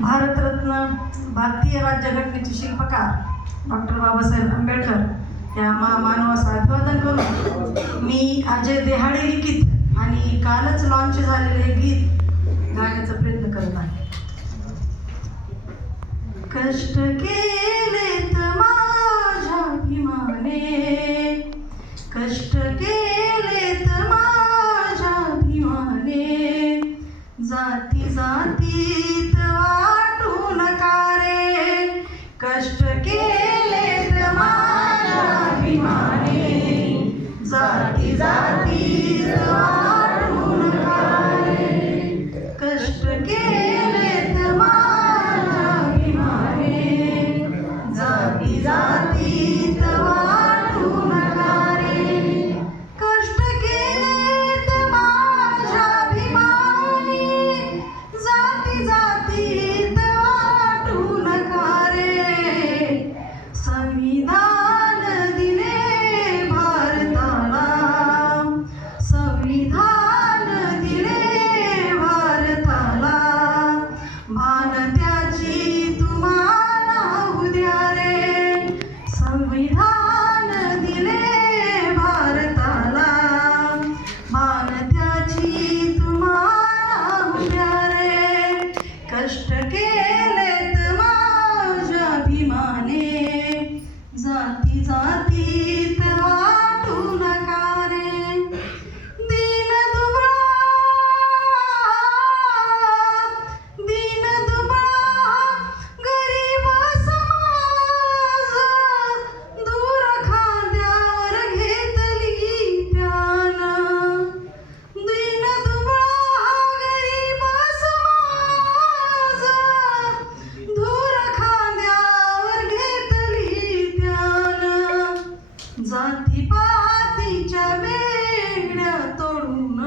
भारतरत्न भारतीय राज्यघटनेचे शिल्पकार डॉक्टर बाबासाहेब आंबेडकर या महामानवास अभिवादन करून मी अजय देहाडे लिखित आणि कालच लॉन्च झालेले हे गीत गाण्याचा प्रयत्न करत आहे. कष्ट केलेत माझ्या भीमाने, कष्ट केलेत माझ्या भीमाने, जाती जातीत वाटू नका रे, कष्ट केलेत माझ्या भीमाने, जाती जातीत वाटू नका रे, कष्ट केलेत माझ्या भीमाने, जाती जातीत वाटू नका रे, कष्ट केलेत माझ्या भीमाने, जाती जातीत वाटू नका रे, संविधान दिले भारताला, संविधान दिले भारताला, भान त्याची तुम्हाला उद्या रे, संविधान दिले भारताला, भान त्याची तुम्हाला उद्या रे, कष्ट केलेत माझ्या भीमाने, जाती जातीत वाटू नका रे, दीन दुबळा गरीब समाज, दूर खांद्यावर घेतली त्यान, दीन दुबळा गरीब समाज, दूर खांद्यावर घेतली त्यान, जातीपातीच्या बेड्या तोडून,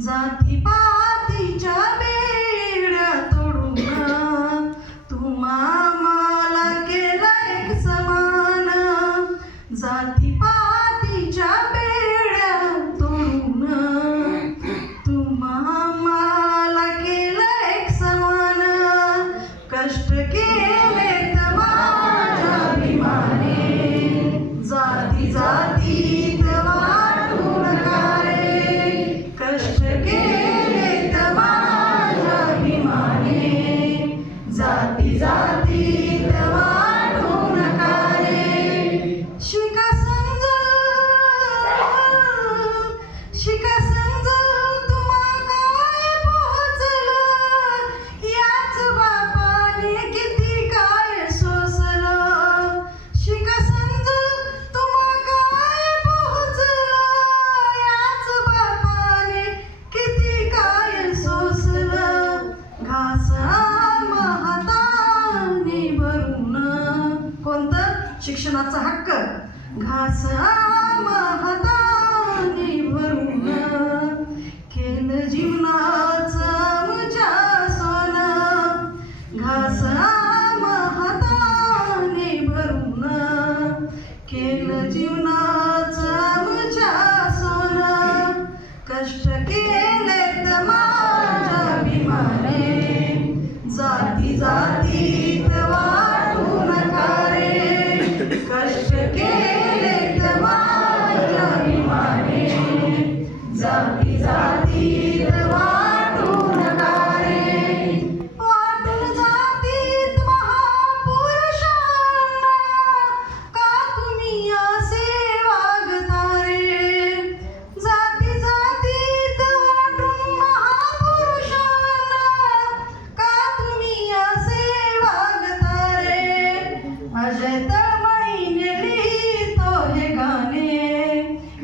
जातीपातीच्या बेड्या तोडून, तुम्हा मला केलं एक समान, जातीपातीच्या बेड्या तोडून, तुम्हा मला केलं एक समान, कष्ट केलेत माझ्या भीमाने, जाती जातीत वाटू नका रे, कष्ट केलेत माझ्या भीमाने, जाती जातीत वाटू नका रे, शिका समजल तुम्हा काय पोहोचलं, याच बापाने किती काय सोसलं, शिका समजल तुम्हा काय पोहोचलं, याच बापाने किती काय सोसलं, घास आम्हा हाताने भरून, कोणतं शिक्षणाचा हक्क, घास आम्हा हाताने भरून, केलं जीवनाचं आमच्या सोनं, घास आम्हा हाताने भरून, केलं जीवनाचं आमच्या सोनं, कष्ट केलेत माझ्या भीमाने, जाती जातीत वाटू नका रे, कष्ट केलेत माझ्या भीमाने, जाती जातीत वाटू नका रे, वाटून जातीत महापुरुषांना, का तुम्ही असे वागता रे, जाती जातीत वाटून महापुरुषांना, का तुम्ही असे वागता रे, अजय तळमळीने लिहितो हे गाणे,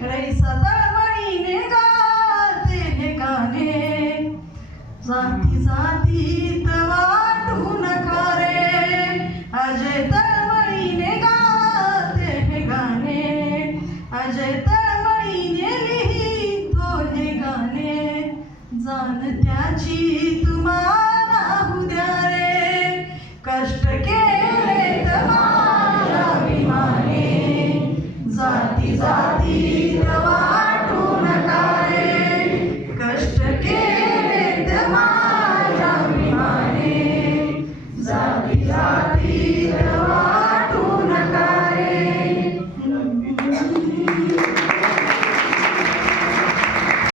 रईसा तळमळीने गाते हे गाणे, जाती जातीत वाटू नका रे, अजय तळमळीने गाते हे गाणे, अजय तळमळीने लिहितो हे गाणे, जाण त्याची तुम्हाला उद्या रे, कष्ट केलेत माझ्या भीमाने, जाती जातीत वाटू नका रे, कष्ट केलेत माझ्या भीमाने, की